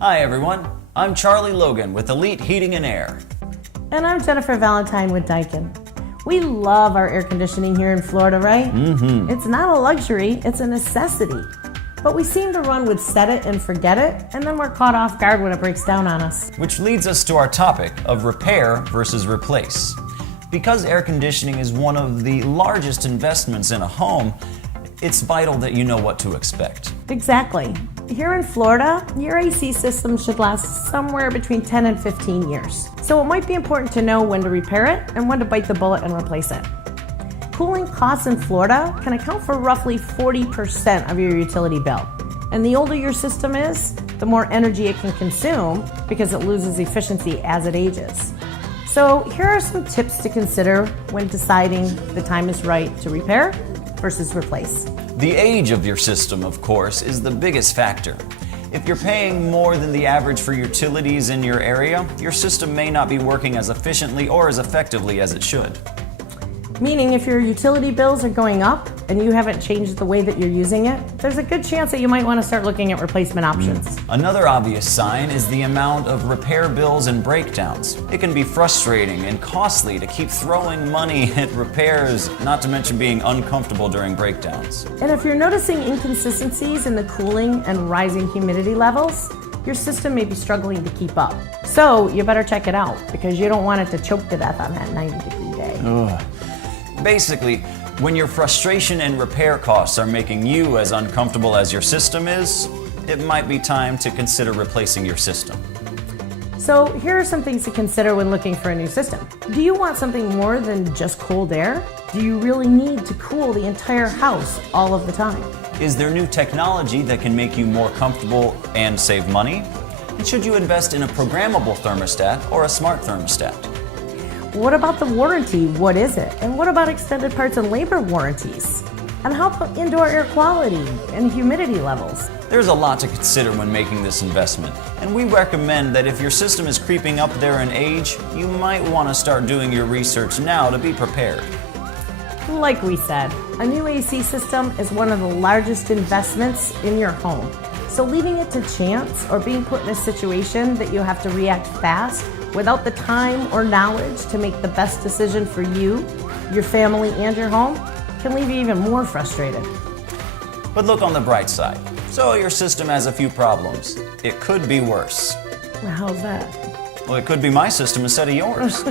Hi everyone, I'm Charlie Logan with Elite Heating and Air. And I'm Jennifer Valentine with Daikin. We love our air conditioning here in Florida, right? It's not a luxury, it's a necessity. But we seem to run with set it and forget it, and then we're caught off guard when it breaks down on us. Which leads us to our topic of repair versus replace. Because air conditioning is one of the largest investments in a home, it's vital that you know what to expect. Exactly. Here in Florida, your AC system should last somewhere between 10 and 15 years. So it might be important to know when to repair it and when to bite the bullet and replace it. Cooling costs in Florida can account for roughly 40% of your utility bill. And the older your system is, the more energy it can consume because it loses efficiency as it ages. So here are some tips to consider when deciding the time is right to repair versus replace. The age of your system, of course, is the biggest factor. If you're paying more than the average for utilities in your area, your system may not be working as efficiently or as effectively as it should. Meaning if your utility bills are going up and you haven't changed the way that you're using it, there's a good chance that you might want to start looking at replacement options. Another obvious sign is the amount of repair bills and breakdowns. It can be frustrating and costly to keep throwing money at repairs, not to mention being uncomfortable during breakdowns. And if you're noticing inconsistencies in the cooling and rising humidity levels, your system may be struggling to keep up. So you better check it out because you don't want it to choke to death on that 90-degree day. Ugh. Basically, when your frustration and repair costs are making you as uncomfortable as your system is, it might be time to consider replacing your system. So here are some things to consider when looking for a new system. Do you want something more than just cold air? Do you really need to cool the entire house all of the time? Is there new technology that can make you more comfortable and save money? And should you invest in a programmable thermostat or a smart thermostat? What about the warranty? What is it? And what about extended parts and labor warranties? And how about indoor air quality and humidity levels? There's a lot to consider when making this investment, and we recommend that if your system is creeping up there in age, you might want to start doing your research now to be prepared. Like we said, a new AC system is one of the largest investments in your home. So leaving it to chance or being put in a situation that you have to react fast without the time or knowledge to make the best decision for you, your family, and your home can leave you even more frustrated. But look on the bright side. So your system has a few problems. It could be worse. How's that? Well, it could be my system instead of yours.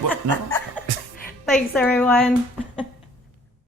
What? No. Thanks, everyone.